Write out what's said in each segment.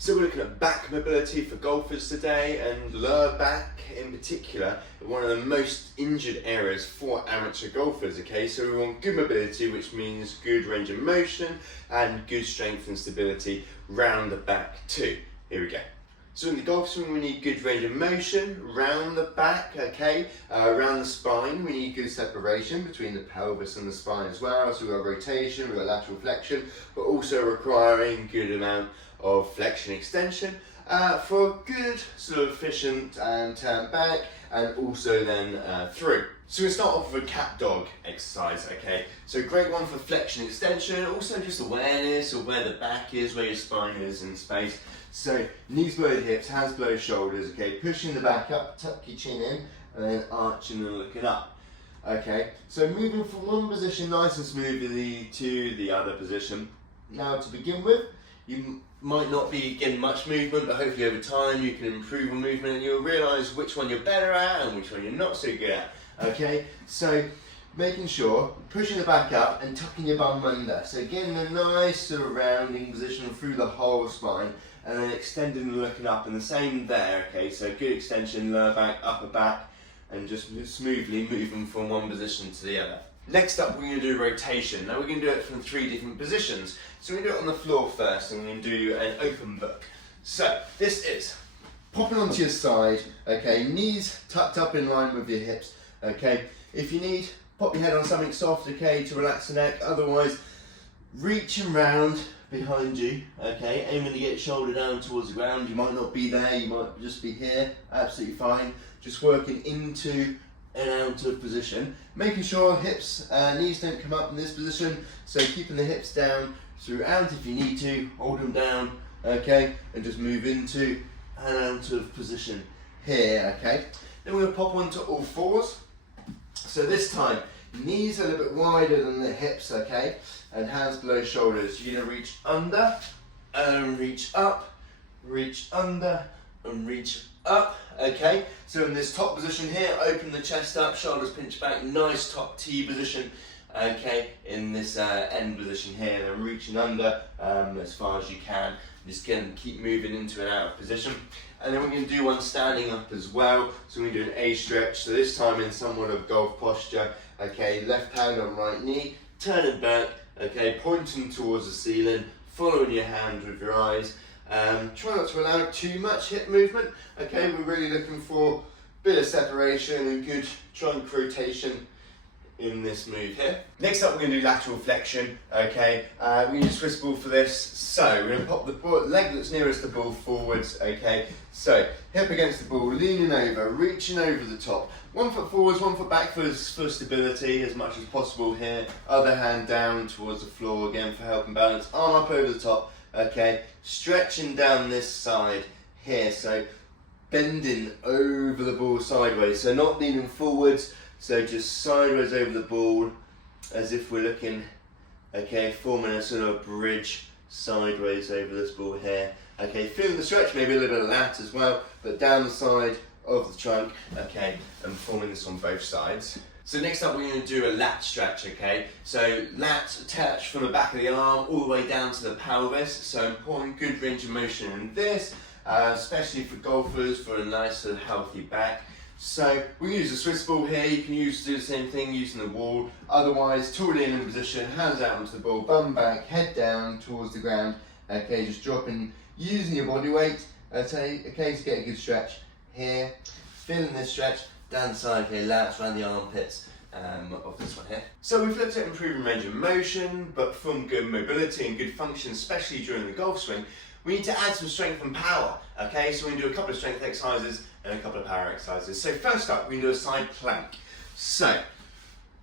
So we're looking at back mobility for golfers today, and lower back in particular, one of the most injured areas for amateur golfers, okay? So we want good mobility, which means good range of motion and good strength and stability round the back too. Here we go. So in the golf swing, we need good range of motion round the back, okay? Around the spine, we need good separation between the pelvis and the spine as well. So we've got rotation, we've got lateral flexion, but also requiring good amount of flexion extension for a good sort of efficient and turn back, and also then through. So we start off with a cat dog exercise, okay? So great one for flexion extension, also just awareness of where the back is, where your spine is in space. So knees below the hips, hands below shoulders, okay? Pushing the back up, tuck your chin in, and then arching and looking up. Okay, so moving from one position nice and smoothly to the other position. Now to begin with, you might not be getting much movement, but hopefully over time you can improve on movement and you'll realise which one you're better at and which one you're not so good at. Okay, so making sure, pushing the back up and tucking your bum under. So getting a nice sort of rounding position through the whole spine, and then extending and looking up, and the same there, okay? So good extension, lower back, upper back, and just smoothly moving from one position to the other. Next up, we're going to do rotation. Now we're going to do it from 3 different positions. So we're going to do it on the floor first, and we're going to do an open book. So this is popping onto your side, okay, knees tucked up in line with your hips, okay. If you need, pop your head on something soft, okay, to relax the neck. Otherwise, reaching round behind you, okay, aiming to get shoulder down towards the ground. You might not be there, you might just be here, absolutely fine. Just working into and out of position, making sure hips, knees don't come up in this position, so keeping the hips down throughout if you need to, hold them down, okay, and just move into and out of position here, okay. Then we're going to pop onto all fours. So this time, knees a little bit wider than the hips, okay, and hands below shoulders. You're going to reach under and reach up, reach under and reach up, okay. So in this top position here, open the chest up, shoulders pinch back, nice top T position, okay, in this end position here, then reaching under as far as you can. Just again, keep moving into and out of position. And then we're going to do one standing up as well. So we're going to do an A stretch, so this time in somewhat of golf posture, okay, left hand on right knee, turning back, okay, pointing towards the ceiling, following your hand with your eyes. Try not to allow too much hip movement, okay, we're really looking for a bit of separation and good trunk rotation in this move here. Next up, we're going to do lateral flexion, okay, we use Swiss ball for this. So we're going to pop the ball, leg that's nearest the ball forwards, okay, so hip against the ball, leaning over, reaching over the top, 1 foot forwards, 1 foot back for stability as much as possible here, other hand down towards the floor again for help and balance, arm up over the top, okay, stretching down this side here, so bending over the ball sideways, so not leaning forwards, so just sideways over the ball as if we're looking, okay, forming a sort of bridge sideways over this ball here, okay, feeling the stretch, maybe a little bit of lat as well, but down the side of the trunk, okay, and forming this on both sides. So next up, we're going to do a lat stretch, okay? So lat attached from the back of the arm all the way down to the pelvis. So important, good range of motion in this, especially for golfers for a nice and healthy back. So we use a Swiss ball here. You can do the same thing using the wall. Otherwise, tall in position, hands out onto the ball, bum back, head down towards the ground. Okay, just dropping, using your body weight. Okay, to get a good stretch here. Feeling this stretch. Down the side here, lats around the armpits of this one here. So we've looked at improving range of motion, but from good mobility and good function, especially during the golf swing, we need to add some strength and power, okay? So we're going to do a couple of strength exercises and a couple of power exercises. So first up, we're going to do a side plank. So,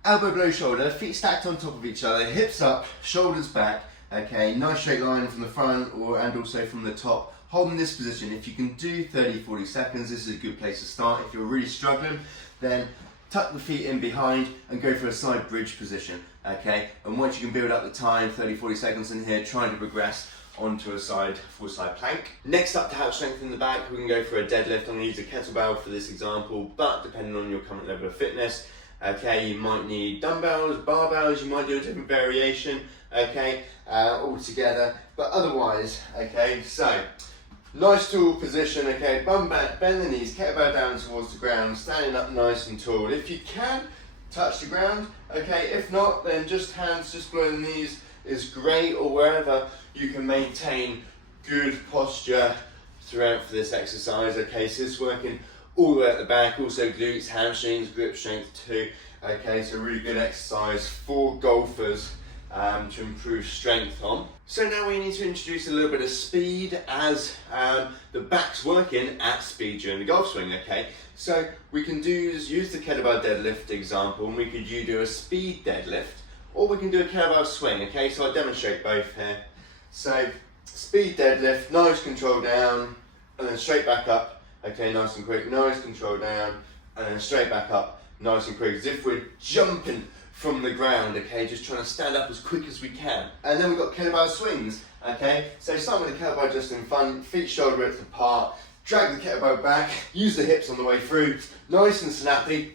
elbow below shoulder, feet stacked on top of each other, hips up, shoulders back, okay? Nice straight line from the front and also from the top. Holding this position, if you can do 30-40 seconds, this is a good place to start. If you're really struggling, then tuck the feet in behind and go for a side bridge position, okay? And once you can build up the time, 30-40 seconds in here, trying to progress onto a full side plank. Next up, to help strengthen the back, we can go for a deadlift. I'm going to use a kettlebell for this example, but depending on your current level of fitness, okay, you might need dumbbells, barbells, you might do a different variation, okay, all together. But otherwise, okay, so Nice tall position, okay, bum back, bend the knees, kettlebell down towards the ground, standing up nice and tall. If you can, touch the ground, okay, if not, then just hands just below the knees is great, or wherever you can maintain good posture throughout for this exercise, okay, so it's working all the way at the back, also glutes, hamstrings, grip strength too, okay, so really good exercise for golfers to improve strength on. So now we need to introduce a little bit of speed as the back's working at speed during the golf swing, okay? So we can use the kettlebell deadlift example, and we could do a speed deadlift, or we can do a kettlebell swing, okay? So I'll demonstrate both here. So speed deadlift, nice control down, and then straight back up, okay, nice and quick, nice control down, and then straight back up, nice and quick, as if we're jumping from the ground, okay, just trying to stand up as quick as we can. And then we've got kettlebell swings, okay, so start with the kettlebell just in front, feet shoulder width apart, drag the kettlebell back, use the hips on the way through, nice and snappy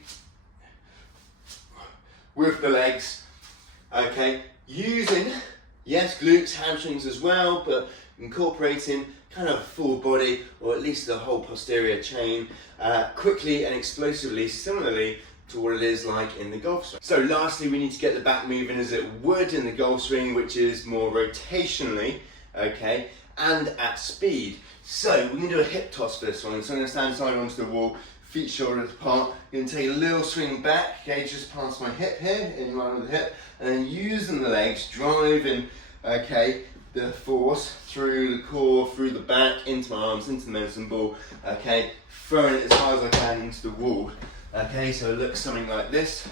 with the legs, okay, using, yes, glutes, hamstrings as well, but incorporating kind of full body, or at least the whole posterior chain, quickly and explosively, similarly to what it is like in the golf swing. So lastly, we need to get the back moving as it would in the golf swing, which is more rotationally, okay, and at speed. So we're going to do a hip toss for this one. So I'm going to stand side onto the wall, feet shoulder apart. I'm going to take a little swing back, okay, just past my hip here, in line with the hip, and then using the legs, driving, okay, the force through the core, through the back, into my arms, into the medicine ball, okay, throwing it as hard as I can into the wall. Okay, so it looks something like this.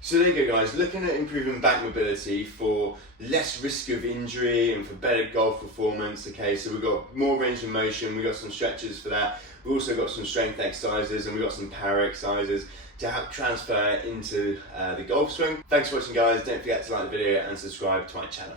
So there you go guys, looking at improving back mobility for less risk of injury and for better golf performance, okay, so we've got more range of motion, we've got some stretches for that, we've also got some strength exercises and we've got some power exercises to help transfer into the golf swing. Thanks for watching guys, don't forget to like the video and subscribe to my channel.